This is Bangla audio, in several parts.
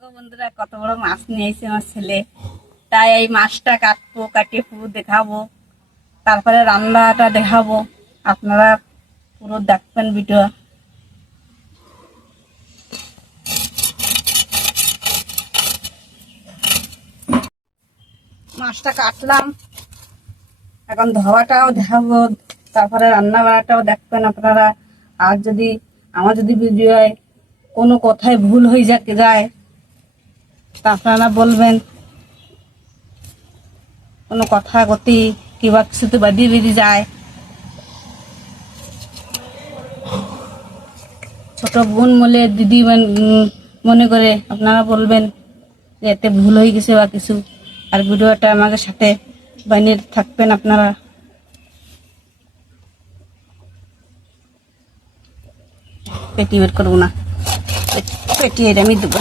দেখো বন্ধুরা, কত বড় মাছ নিয়ে এসেছে আমার ছেলে। তাই এই মাছটা কাটবো, কাটিয়ে পুরো দেখাবো, তারপরে রান্নাটা দেখাবো। আপনারা পুরো দেখবেন ভিডিও। মাছটা কাটলাম, এখন ধোয়াটাও দেখাবো, তারপরে রান্না বান্নাটাও দেখবেন আপনারা। আর যদি আমার ভিডিও কোনো কথায় ভুল হয়ে যায় তা আপনারা বলবেন। কোনো কথা গতি কিবা কিছুতে বাদিয়ে বেরিয়ে যায়, ছোট বোন বলে দিদি মনে করে আপনারা বলবেন যে এতে ভুল হয়ে গেছে বা কিছু। আর ভিডিওটা আমাদের সাথে বানিয়ে থাকবেন আপনারা। পেটি বের করবো না, পেটি এটা আমি দেবো।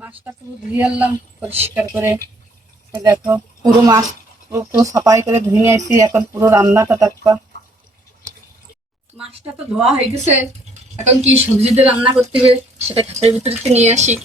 মাছটা পুরো ধুয়ে আনলাম পরিষ্কার করে। দেখো পুরো মাছ পুরো সাফাই করে ধুয়ে নিয়েছি। এখন পুরো রান্নাটা দেখবা। মাছটা তো ধোয়া হয়ে গেছে, এখন কি সবজি দিয়ে রান্না করতে হবে সেটা খাতের ভিতরে নিয়ে আসি।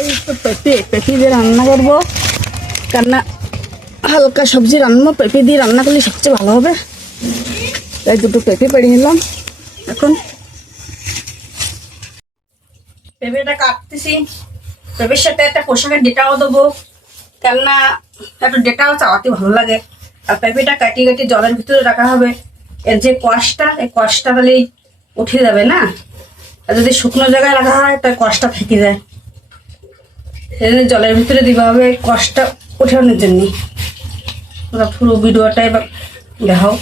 এই তো পেঁপে দিয়ে রান্না করবো, কেননা হালকা সবজি রান্না পেঁপে দিয়ে রান্না করলে সবচেয়ে ভালো হবে। তাই দুটো পেঁপে পেড়ে নিলাম। এখন পেঁপেটা কাটতেছি, পেঁপের সাথে একটা পোশাকের ডেটাও দেবো, কেননা একটু ডেটাও চাওয়াতে ভালো লাগে। আর পেঁপেটা কাটিয়ে কাটিয়ে জলের ভিতরে রাখা হবে। এর যে কষটা, এই কষটা তাহলেই উঠে যাবে না। আর যদি শুকনো জায়গায় রাখা হয় তার কষটা থেকে যায়। সেজন্য জলের ভিতরে দিতে হবে কষটা ওঠানোর জন্য। ওরা পুরো ভিডিওটা এবার দেখাও।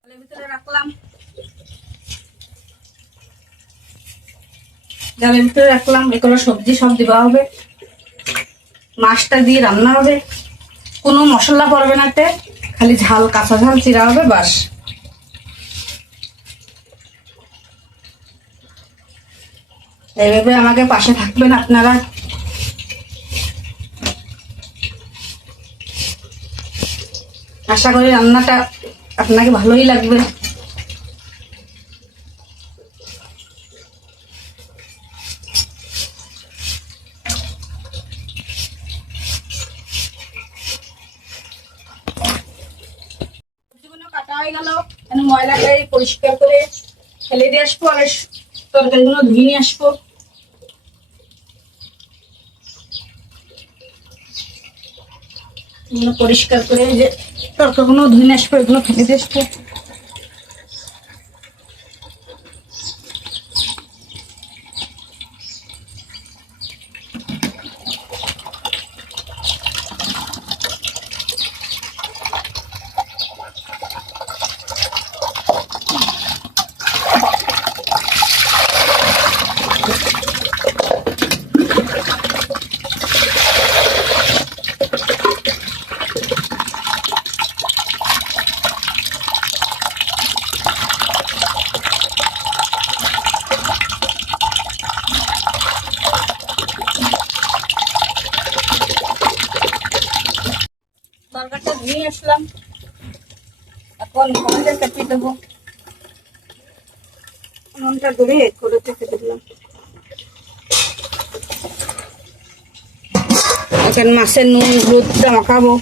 জলের ভিতরে রাখলাম, জলের ভিতরে রাখলাম। এগুলো সবজি সব দেওয়া হবে, মাছটা দিয়ে রান্না হবে। কোনো মশলা পড়বে না, খালি ঝাল, কাঁচা ঝাল চিরা হবে, বাস। এইভাবে আমাকে পাশে থাকবেন আপনারা। আশা করি রান্নাটা আপনাকে ভালোই লাগবে। কাটা হয়ে গেল, ময়লাটা পরিষ্কার করে ফেলে দিয়ে আসবো, আর তরকারিগুলো ধুয়ে নিয়ে আসবো। পরিষ্কার করে যে তরকারিগুলো ধুয়ে নিয়ে আসবো, এগুলো ফেলে দিয়ে আসবো। তরকারিটা ধুয়ে আসলাম, এখন নুনটা কাটিয়ে দেবো। নুনটা ধরে কড়াইতে কেটে দিলাম। এখন মাছের নুন হলুদটা মাখাবো।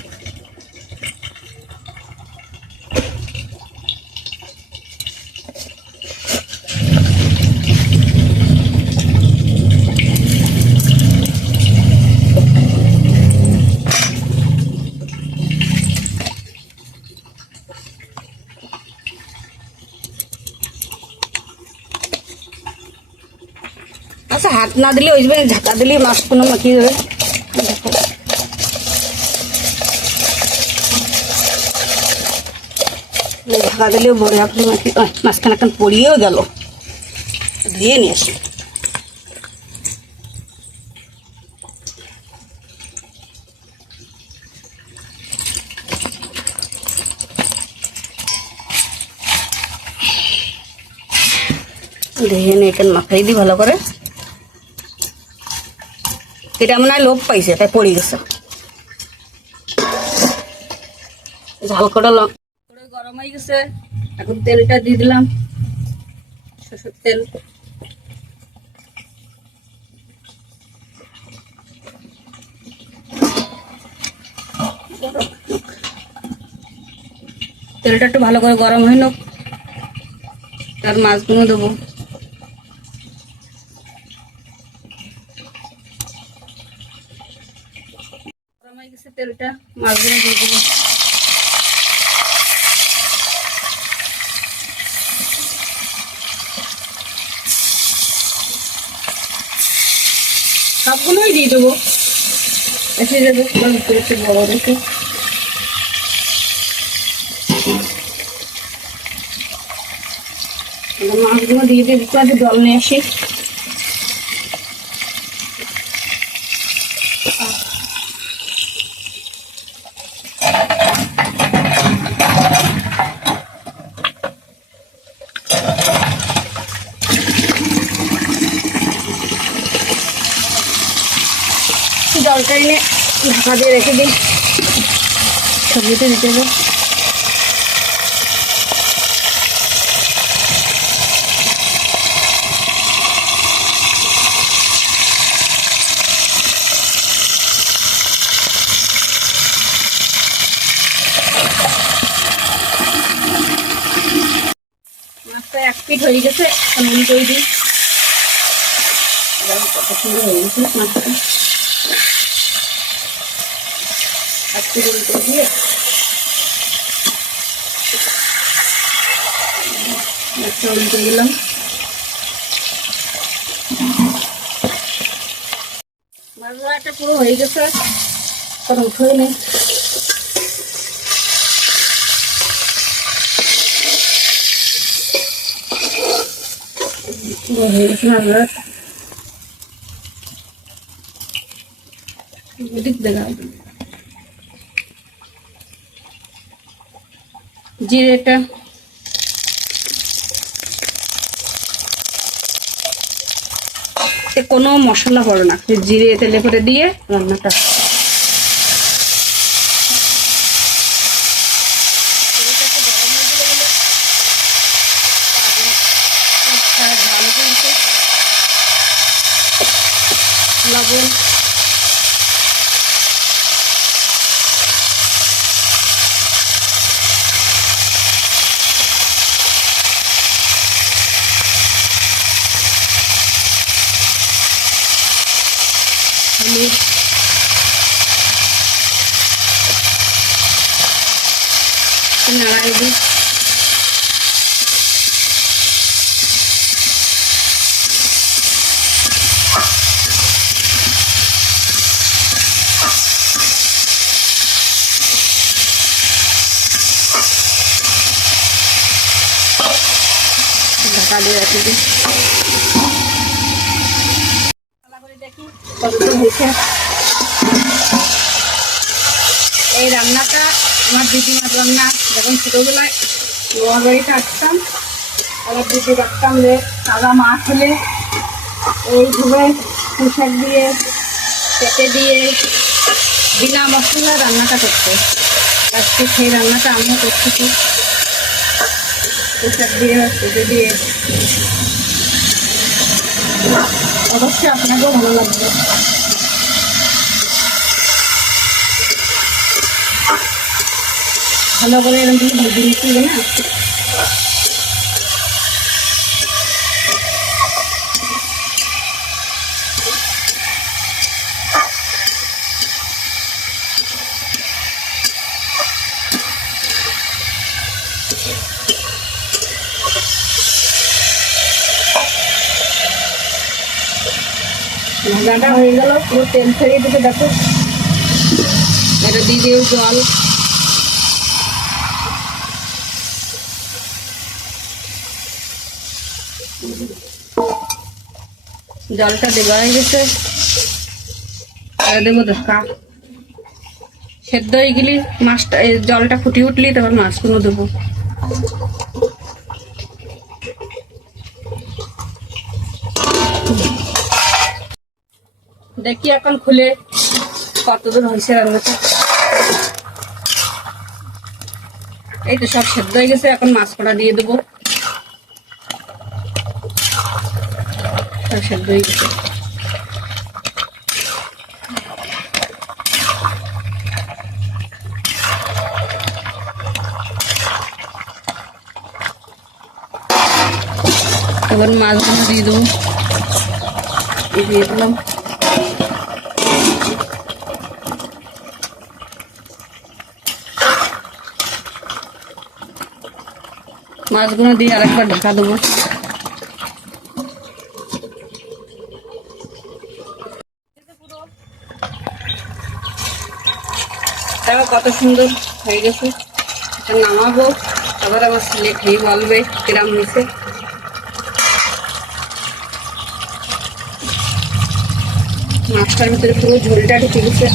হাত না দিলে ওই যে ঝাঁকা দিলে মাছ কোনো মাখিয়ে যাবে। ঢাকা দিলেও বড়ে আপনি মাখি মাঝখানে এখন পড়িয়েও গেল, ধুয়ে নিয়ে আসি। ধুয়ে নিয়ে এখানে মাখাই দিই ভালো করে। এটা মনে হয় লোভ পাইছে তাই পড়ে গেছে। ঝাল করে গরম হয়ে গেছে, এখন তেলটা দিয়ে দিলাম, সরষের তেল। তেলটা একটু ভালো করে গরম হয়ে নোক, তার মাছগুলো দেবো। গরম হয়ে গেছে তেলটা, মাছগুলো দিয়ে দেবো। সবগুলোই দিয়ে দেবো, এসে যাবে একটু বড় দেখে। মাছগুলো দিয়ে দিয়ে একটু আগে জল নিয়ে আসি। জলটা এনে ঢাকা দিয়ে রেখে দিই, সবজিতে দিতে হবে। মাছটা 1 ফিট হয়ে গেছে, নুন করে দিই। কত সুন্দর হয়ে গেছে মাছটা। একটু নুন করে দিয়ে মাছটা উল্টে দিলাম। মাছটা পুরো হয়ে গেছে, এখন উঠে নেই। হয়ে গেছে মাছটা, দিক দেখা জিরেটা, কোনো মশলা পড়ে না, জিরে তেলে করে দিয়ে রান্নাটা। লবণ, হলুদ, নাড়াই দিই। ঢাকা দিয়ে রেখে দিই, দেখি কতটা হয়েছে। এই রান্নাটা আমার দিদিমার রান্না। যখন ছোটোবেলায় বাবার বাড়িতে আসতাম, আবার দিদি রাখতাম যে তাজা মাছ হলে এইভাবে পোশাক দিয়ে কেটে দিয়ে বিনা মশলা রান্নাটা করতে। আজকে সেই রান্নাটা আমিও করতেছি, পোশাক দিয়ে কেটে দিয়ে। অবশ্যই আপনাকেও ভালো লাগবে। ভালো করে এরকম ভেজে নিতে হবে না। ভাজাটা হয়ে গেল, পুরো তেল ছেড়ে দিতে দেখো। এটা দিয়ে দিও জল। জলটা দেওয়া হয়ে গেছে, দেবো ঢাকা। সেদ্ধ হয়ে গেলি মাছটা, জলটা ফুটিয়ে উঠলি তখন মাছগুলো দেবো। দেখি এখন খুলে কতদূর হয়েছে রান্নাটা। এই তো সব সেদ্ধ হয়ে গেছে, এখন মাছ কড়া দিয়ে দেবো। সব সেদ্ধ হয়ে গেছে। এবার মাছগুলো দিয়ে দেবো, দিয়ে দিলাম। মাছগুলো দিয়ে আরেকবার ঢাকা দেবো। দেখো কত সুন্দর হয়ে গেছে। এটা নামাবো, আবার আমার ছেলে খেয়ে বলবে কিরাম নিচে। মাছটার ভিতরে পুরো ঝোলটা ঢুকে গেছে।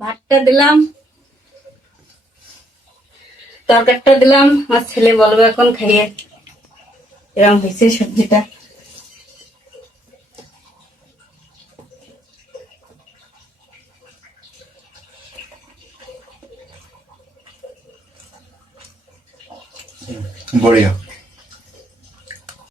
ভাতটা দিলাম, তরকারিটা দিলাম। আমার ছেলে বলবে এখন খাইয়ে এরকম হয়েছে সবজিটা। बढ़िया।